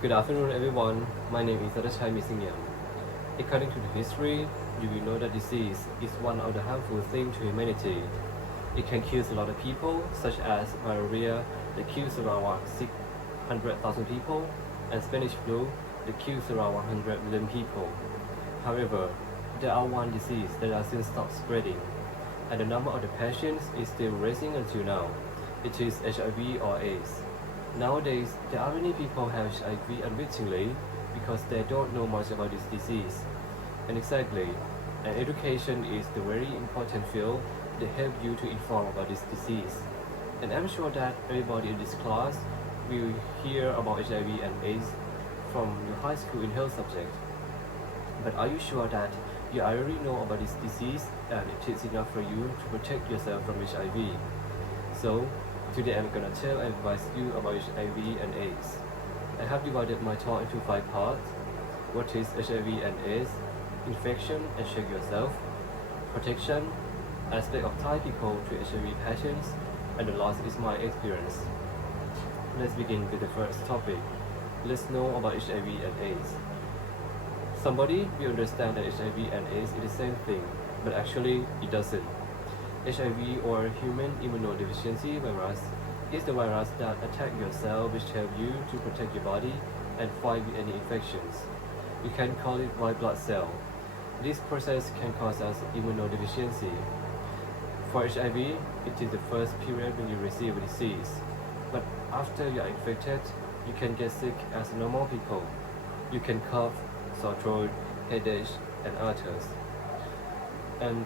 Good afternoon, everyone. My name is Nuttachai Meesangiam. According to the history, you will know that disease is one of the harmful things to humanity. It can kill a lot of people, such as malaria that kills around 600,000 people, and Spanish flu that kills around 100 million people. However, there are one disease that hasn't stopped spreading, and the number of the patients is still rising until now. It is HIV or AIDS. Nowadays, there are many people who have HIV unwittingly because they don't know much about this disease. And exactly, and education is the very important field that help you to inform about this disease. And I'm sure that everybody in this class will hear about HIV and AIDS from your high school in health subject. But are you sure that you already know about this disease and it is enough for you to protect yourself from HIV? So, today I'm gonna tell and advise you about HIV and AIDS. I have divided my talk into 5 parts. What is HIV and AIDS? Infection and check yourself. Protection, aspect of Thai people to HIV patients, and the last is my experience. Let's begin with the first topic. Let's know about HIV and AIDS. Somebody will understand that HIV and AIDS is the same thing, but actually it doesn't. HIV or human immunodeficiency virus is the virus that attacks your cell which help you to protect your body and fight with any infections. We can call it white blood cell. This process can cause us immunodeficiency. For HIV, it is the first period when you receive a disease. But after you are infected, you can get sick as normal people. You can cough, sore throat, headache, and others. And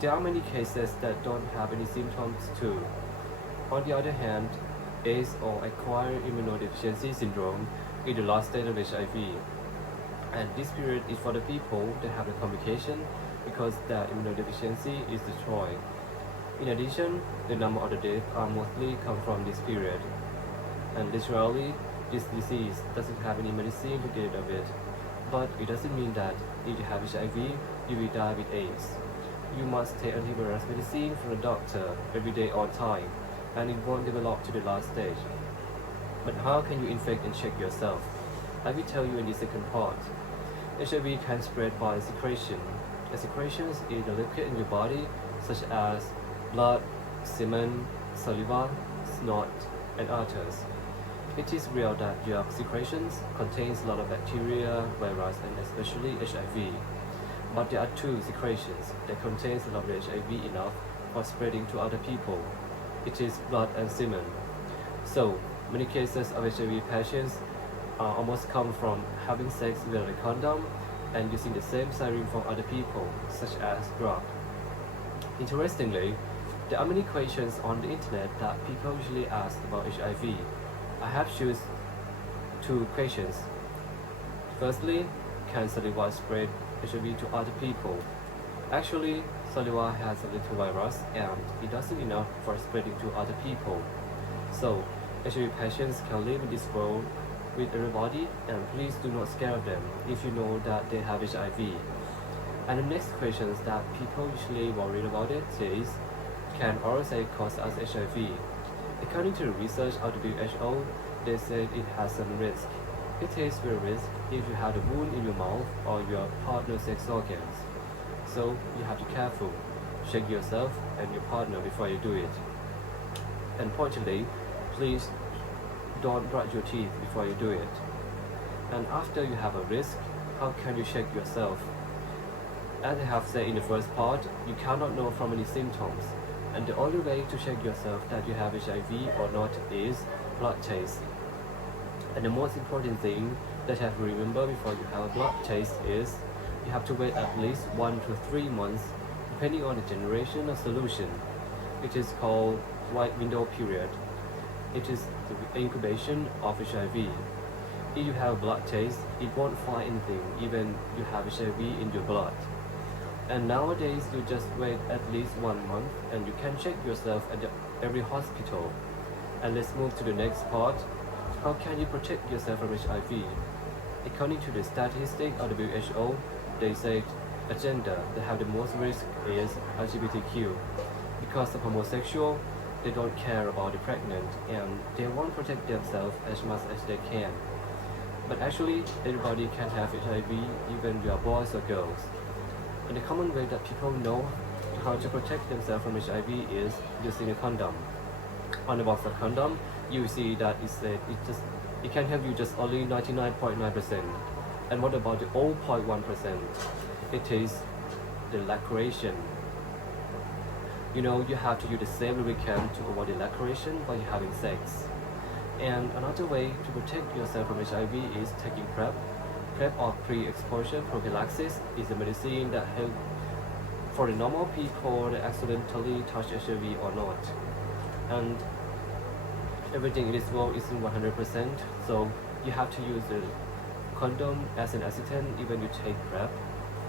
there are many cases that don't have any symptoms too. On the other hand, AIDS or acquired immunodeficiency syndrome is the last stage of HIV. And this period is for the people that have the complication because their immunodeficiency is destroyed. In addition, the number of the deaths are mostly come from this period. And literally, this disease doesn't have any medicine to get rid of it. But it doesn't mean that if you have HIV, you will die with AIDS. You must take antivirus medicine from the doctor every day all time, and it won't develop to the last stage. But how can you infect and check yourself? I will tell you in the second part. HIV can spread by secretion. The secretions is the liquid in your body, such as blood, semen, saliva, snot, and others. It is real that your secretions contains a lot of bacteria, virus, and especially HIV. But there are 2 secretions that contains a lot of HIV enough for spreading to other people. It is blood and semen. So, many cases of HIV patients almost come from having sex without a condom and using the same serum from other people, such as drug. Interestingly, there are many questions on the internet that people usually ask about HIV. I have chosen 2 questions. Firstly, can saliva spread HIV to other people? Actually, saliva has a little virus and it doesn't enough for spreading to other people. So, HIV patients can live in this world with everybody, and please do not scare them if you know that they have HIV. And the next question that people usually worried about it is, can oral sex cause us HIV? According to the research of WHO, they said it has some risk. It is a risk if you have a wound in your mouth or your partner's sex organs. So you have to be careful. Check yourself and your partner before you do it. And importantly, please don't brush your teeth before you do it. And after you have a risk, how can you check yourself? As I have said in the first part, you cannot know from any symptoms. And the only way to check yourself that you have HIV or not is blood test. And the most important thing that you have to remember before you have a blood test is you have to wait at least 1 to 3 months depending on the generation of solution. It is called white window period. It is the incubation of HIV. If you have a blood test, it won't find anything even you have HIV in your blood. And nowadays you just wait at least 1 month and you can check yourself at every hospital. And let's move to the next part. How can you protect yourself from HIV? According to the statistics of WHO, they said a gender that have the most risk is LGBTQ. Because of homosexual, they don't care about the pregnant and they won't protect themselves as much as they can. But actually, everybody can have HIV, even you are boys or girls. And the common way that people know how to protect themselves from HIV is using a condom. On the box of condom, you see that it can help you just only 99.9%. And what about the 0.1%? It is the lacration. You know, you have to use the same lubricant to avoid the lacration while you're having sex. And another way to protect yourself from HIV is taking PrEP. PrEP or pre-exposure prophylaxis is a medicine that helps for the normal people that accidentally touch HIV or not. And everything in this world isn't 100%, so you have to use the condom as an assistant even you take PrEP.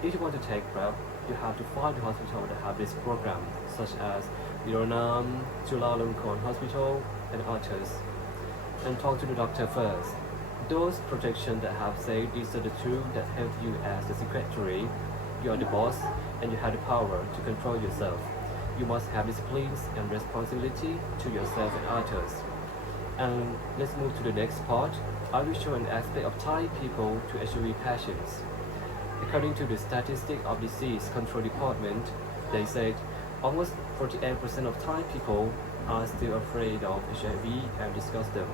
If you want to take PrEP, you have to find a hospital that have this program, such as Vietnam, Chulalongkorn Hospital, and others, and talk to the doctor first. Those protections that have said these are the two that help you as the secretary. You are the boss, and you have the power to control yourself. You must have disciplines and responsibility to yourself and others. And let's move to the next part. I will show an aspect of Thai people to HIV patients. According to the Statistics of Disease Control Department, they said almost 48% of Thai people are still afraid of HIV and discuss them.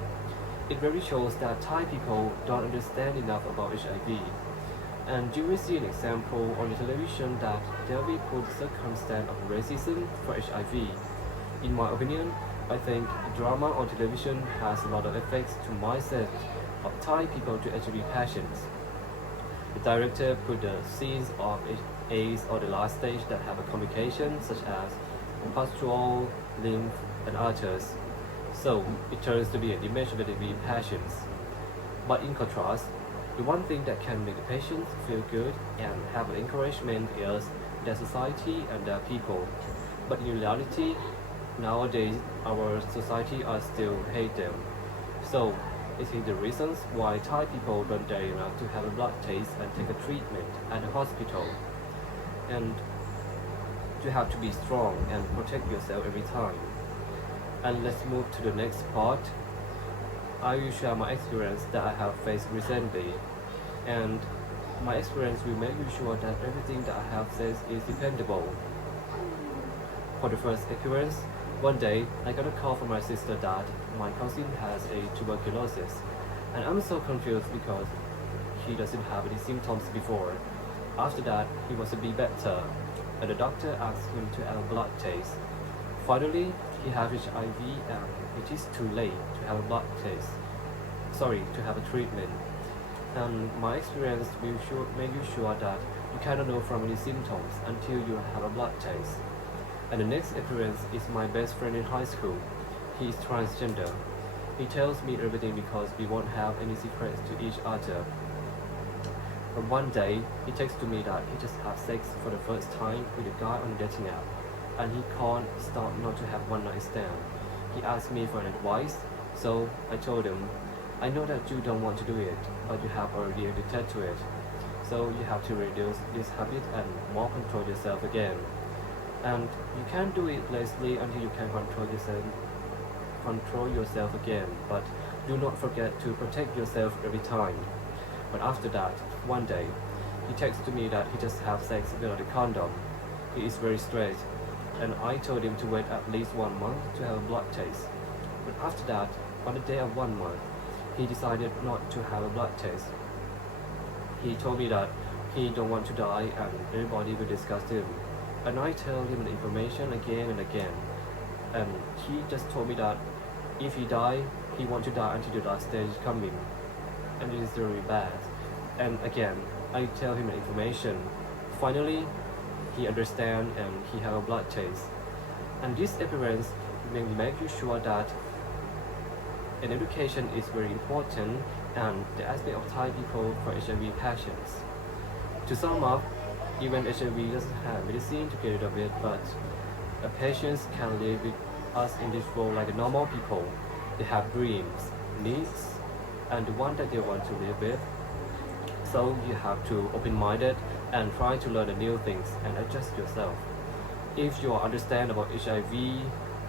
It really shows that Thai people don't understand enough about HIV. And you will see an example on the television that there will put circumstance of racism for HIV. In my opinion, I think drama on television has a lot of effects to mindset of Thai people to HIV patients. The director put the scenes of AIDS or the last stage that have a complication such as pustule, lymph, and others. So it turns to be an image of HIV patients. But in contrast, the one thing that can make the patients feel good and have an encouragement is their society and their people. But in reality, nowadays our society are still hate them. So it is the reasons why Thai people don't dare enough to have a blood test and take a treatment at a hospital. And you have to be strong and protect yourself every time. And let's move to the next part. I will share my experience that I have faced recently. And my experience will make you sure that everything that I have said is dependable. For the first experience, one day I got a call from my sister that my cousin has a tuberculosis, and I'm so confused because he doesn't have any symptoms before. After that, he was a bit better, and the doctor asked him to have a blood test. Finally, he has HIV, and it is too late to have a blood test. To have a treatment. And my experience will make you sure that you cannot know from any symptoms until you have a blood test. And the next experience is my best friend in high school. He is transgender. He tells me everything because we won't have any secrets to each other. But one day, he texted me that he just had sex for the first time with a guy on a dating app, and he can't stop not to have one night stand. He asked me for an advice, so I told him, I know that you don't want to do it, but you have already addicted to it. So you have to reduce this habit and more control yourself again. And you can't do it lessly until you can control yourself again, but do not forget to protect yourself every time. But after that, one day, he texted me that he just have sex without a condom. He is very straight, and I told him to wait at least 1 month to have a blood test. But after that, on the day of 1 month, he decided not to have a blood test. He told me that he don't want to die and everybody will discuss him. And I tell him the information again and again. And he just told me that if he die, he want to die until the last stage is coming. And it is really bad. And again, I tell him the information. Finally, he understand and he have a blood test. And this experience may make you sure that an education is very important and the aspect of Thai people for HIV patients. To sum up, even HIV doesn't have medicine to get rid of it, but patients can live with us in this world like normal people. They have dreams, needs, and the one that they want to live with. So you have to open-minded and try to learn the new things and adjust yourself. If you understand about HIV,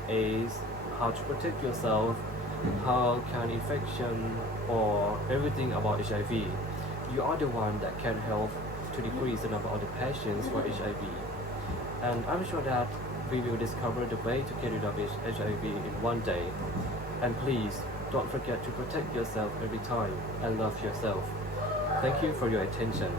AIDS, how to protect yourself, how can infection or everything about HIV. You are the one that can help to decrease the number of the patients for HIV. And I'm sure that we will discover the way to get rid of HIV in one day. And please don't forget to protect yourself every time and love yourself. Thank you for your attention.